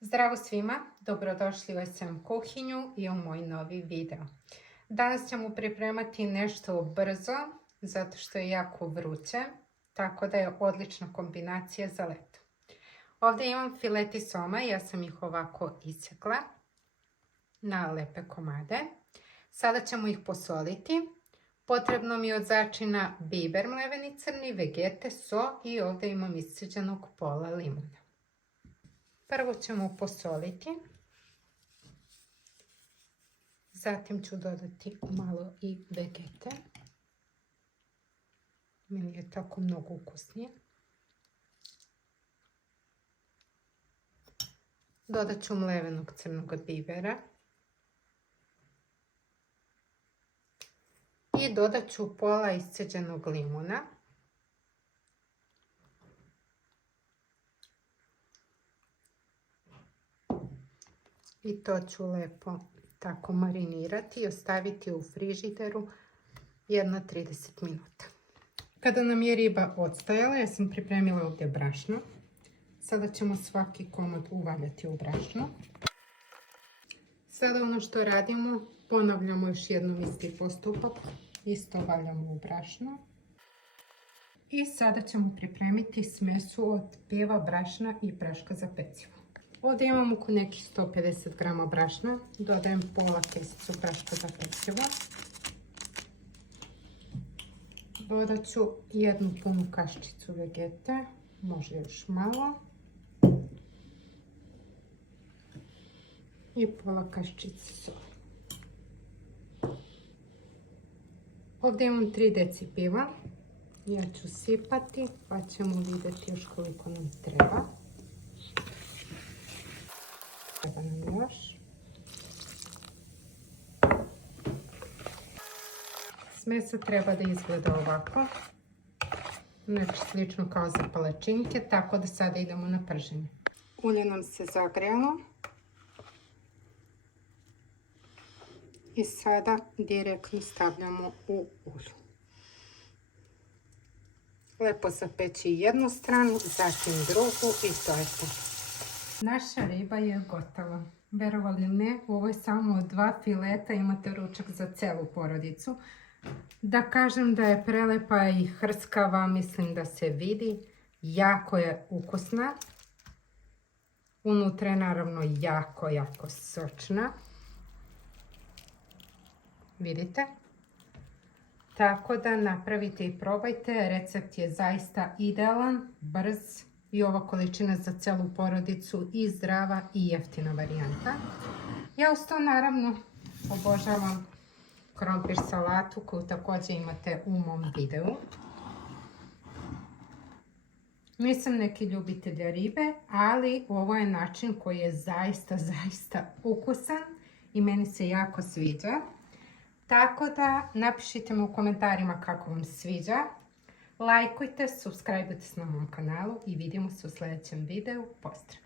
Zdravo svima, dobrodošli u SM kuhinju i u moj novi video. Danas ćemo pripremati nešto brzo, zato što je jako vruće, tako da je odlična kombinacija za leto. Ovdje imam fileti soma, ja sam ih ovako isekla na lepe komade. Sada ćemo ih posoliti. Potrebno mi je od začina biber mleveni crni, vegete, so i ovdje imam isceđenog pola limuna. Prvo ćemo posoliti, zatim ću dodati malo i vegete. Meni je tako mnogo ukusnije. Dodat ću mlevenog crnog bibera. I dodat ću pola isceđenog limuna. I to ću lepo tako marinirati i ostaviti u frižideru jedno 30 minuta. Kada nam je riba odstajala, ja sam pripremila ovdje brašno. Sada ćemo svaki komad uvaljati u brašno. Sada ono što radimo, ponavljamo još jednom isti postupak. Isto valjamo u brašno. I sada ćemo pripremiti smesu od pjeva, brašna i praška za pecivo. Ovdje imam oko nekih 150 grama brašna. Dodajem pola kesicu praška za pecivo. Dodat ću jednu punu kaščicu vegete, može još malo. I pola kaščice soli. Ovdje imam 3 deci piva. Ja ću sipati pa ćemo vidjeti još koliko nam treba. Treba nam još. Smesa treba da izgleda ovako. Znači slično kao za palačinke, tako da sada idemo na prženje. Ulje nam se zagrijalo. I sada direktno stavljamo u ulju. Lepo zapeći jednu stranu, zatim drugu i to je to. Naša riba je gotova. Verovali ili ne, ovo je samo 2 fileta, imate ručak za celu porodicu. Da kažem da je prelepa i hrskava, mislim da se vidi. Jako je ukusna. Unutra je naravno jako sočna. Vidite? Tako da napravite i probajte. Recept je zaista idealan, brz i ova količina za celu porodicu i zdrava i jeftina varijanta. Ja uz to naravno obožavam krompir salatu koju također imate u mom videu. Nisam neki ljubitelj ribe, ali ovo je način koji je zaista ukusan i meni se jako sviđa. Tako da napišite mi u komentarima kako vam sviđa. Lajkujte, subscribeujte se na mom kanalu i vidimo se u sljedećem videu. Pozdrav!